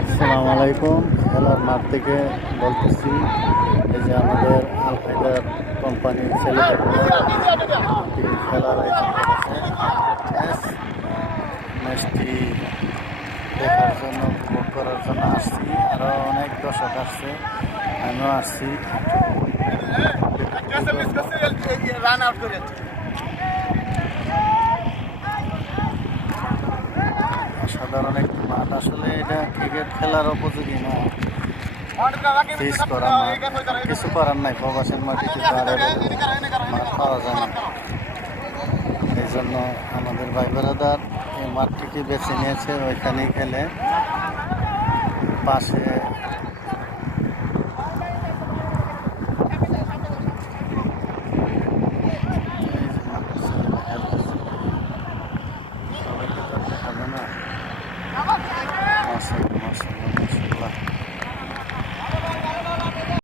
আসসালামু আলাইকুম। খেলার মাঠ থেকে বলতেছি। এই যে আমাদের আল হায়দার কোম্পানির ছেলেদের খেলার আয়োজন করেছে। ম্যাচটি দেখার জন্য, উপভোগ করার জন্য আসছি। আরও অনেক দর্শক আসছে, আমিও আসছি। অসাধারণ একটি মাঠ। আসলে এটা ক্রিকেট খেলার উপযোগী না, ফিস করা মাঠ। কিছু করার নাই, প্রবাসের মাঠে কিন্তু আর মাঠ পাওয়া যায় না। এই জন্য আমাদের ভাই বেড়াদার এই মাঠটিকে বেছে নিয়েছে, ওইখানেই খেলে। পাশে